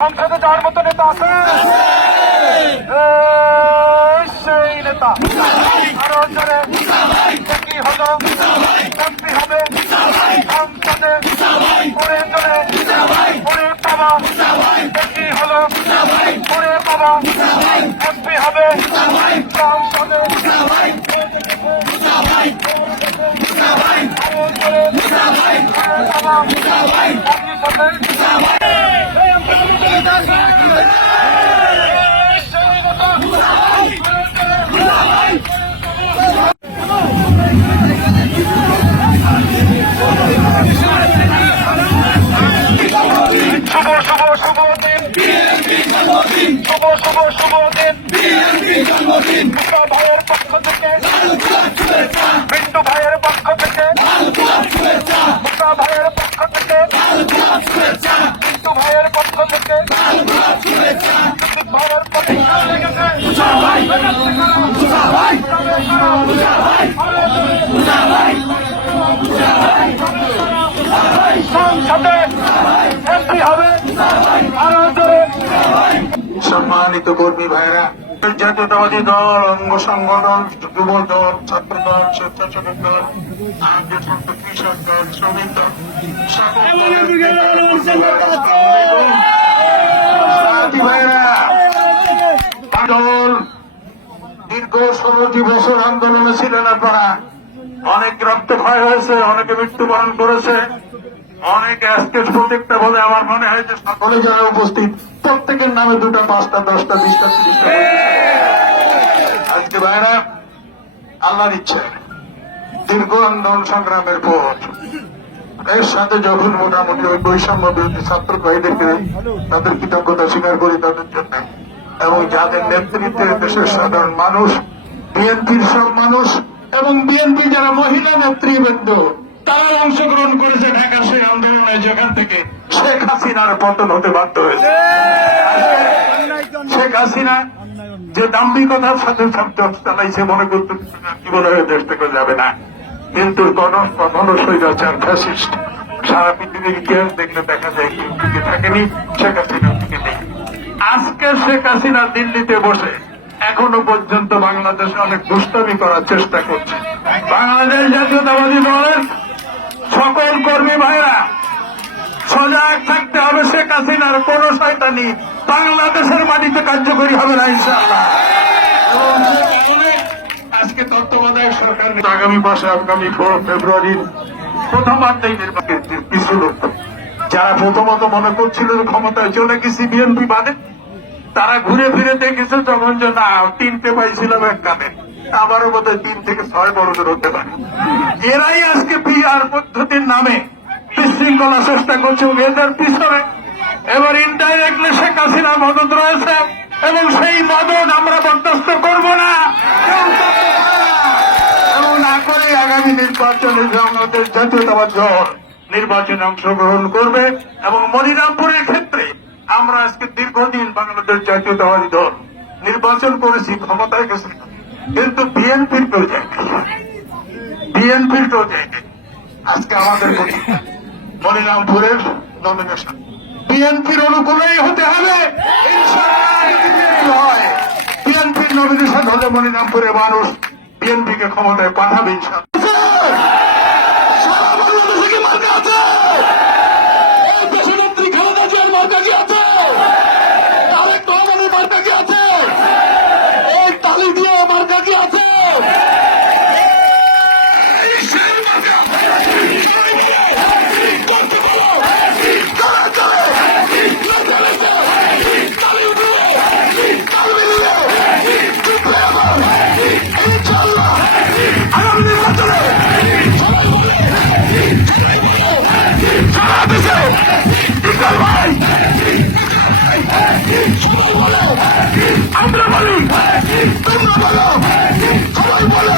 সংসদে যাওয়ার মতো নেতা আছে, সেই নেতা আরো জোরে কি হলো মন্ত্রী হবে সংসদে পরে জোরে পরে বাবা কি হলো পরে বাবা এমপি হবে সংসদে ভাইয়ের পক্ষ থেকে বিন্দু ভাইয়ের পক্ষ থেকে ভাইয়ের পক্ষ থেকে বিন্দু ভাইয়ের পক্ষ থেকে ভাইয়ের সংসদে এমপি হবে আরো জোরে। সম্মানিত কর্মী ভাইরা, জাতীয়তাবাদী দল, অঙ্গ সংগঠন, যুব দল, ছাত্র দল, স্বেচ্ছাসেবক দল, কৃষক দল, শ্রমিক দল, দল দীর্ঘ 16টি বছর আন্দোলনে ছিলেন আপনারা। অনেক রক্ত ক্ষয় হয়েছে, অনেকে মৃত্যুবরণ করেছে, অনেকে আজকে প্রত্যেকটা বলে আমার মনে হয় যে সকলে যারা উপস্থিত প্রত্যেকের নামে 2টা 5টা 10টা 20টা 30টা আজকে ভাইরা আল্লাহর ইচ্ছা দীর্ঘ আন্দোলন সংগ্রামের পর এর সাথে যখন মোটামুটি ওই বৈষম্য বিরোধী ছাত্র ভাইদেরকে তাদের কৃতজ্ঞতা স্বীকার করি তাদের জন্য, এবং যাদের নেতৃত্বে দেশের সাধারণ মানুষ, বিএনপির সব মানুষ এবং বিএনপি যারা মহিলা নেতৃবৃন্দ তারা অংশগ্রহণ করেছে ঢাকার সেই আন্দোলনে, যেখান থেকে শেখ হাসিনার পতন হতে বাধ্য হয়েছে। শেখ হাসিনা যে দাম্ভিকতার সাথে চালাইছে মনে করতে জীবনে দেশ থেকে যাবে না, কিন্তু কখনো স্বৈরাচার ফ্যাসিস্ট সারা পৃথিবীর ইতিহাস দেখলে দেখা যায় কেউ টিকে থাকেনি, শেখ হাসিনা টিকে নেই। আজকে শেখ হাসিনা দিল্লিতে বসে এখনো পর্যন্ত বাংলাদেশে অনেক দুষ্টামি করার চেষ্টা করছে। বাংলাদেশ জাতীয়তাবাদী দলের সকল কর্মী ভাইরা সজাগ থাকতে হবে, শেখ হাসিনার কোন শয়তানি বাংলাদেশের মাটিতে কার্যকরী হবে না ইনশাআল্লাহ। আজকে তত্ত্বাবধায়ক সরকার আগামী মাসে আগামী ফেব্রুয়ারির প্রথমার্ধেই নির্বাচনের কিছু লোক যারা প্রথমত মনে করছিল ক্ষমতায় চলে গেছি বিএনপি বাদে, তারা ঘুরে ফিরে দেখেছে তখন যে না 3টে পাইছিলাম এক কানে, আবারও বোধহয় 3 থেকে 6 বড়দের হতে পারে। এরাই আজকে পিআর পদ্ধতির নামে বিশৃঙ্খলা চেষ্টা করছে, এদের পিছনে এবার ইনডাইরেক্টলি শেখ হাসিনার মদত রয়েছে, এবং সেই মদত আমরা বরদাস্ত করব না। এবং না করে আগামী নির্বাচনে আমাদের জাতীয়তাবাদী দল নির্বাচনে অংশগ্রহণ করবে, এবং মনিরামপুরের ক্ষেত্রে আমরা আজকে দীর্ঘদিন বাংলাদেশ জাতীয়তাবাদী দল নির্বাচন করেছি, ক্ষমতায় গেছি, কিন্তু বিএনপির কেউ যায়নি, বিএনপির কেউ যায়নি। আজকে আমাদের মনিরামপুরের নমিনেশন বিএনপির অনুকূলেই হতে হবে। বিএনপির নমিনেশন হলে মনিরামপুরের মানুষ বিএনপিকে ক্ষমতায় পাঠাবে ইনশাআল্লাহ। আমরা বলি তোমরা বলো, সবাই বলে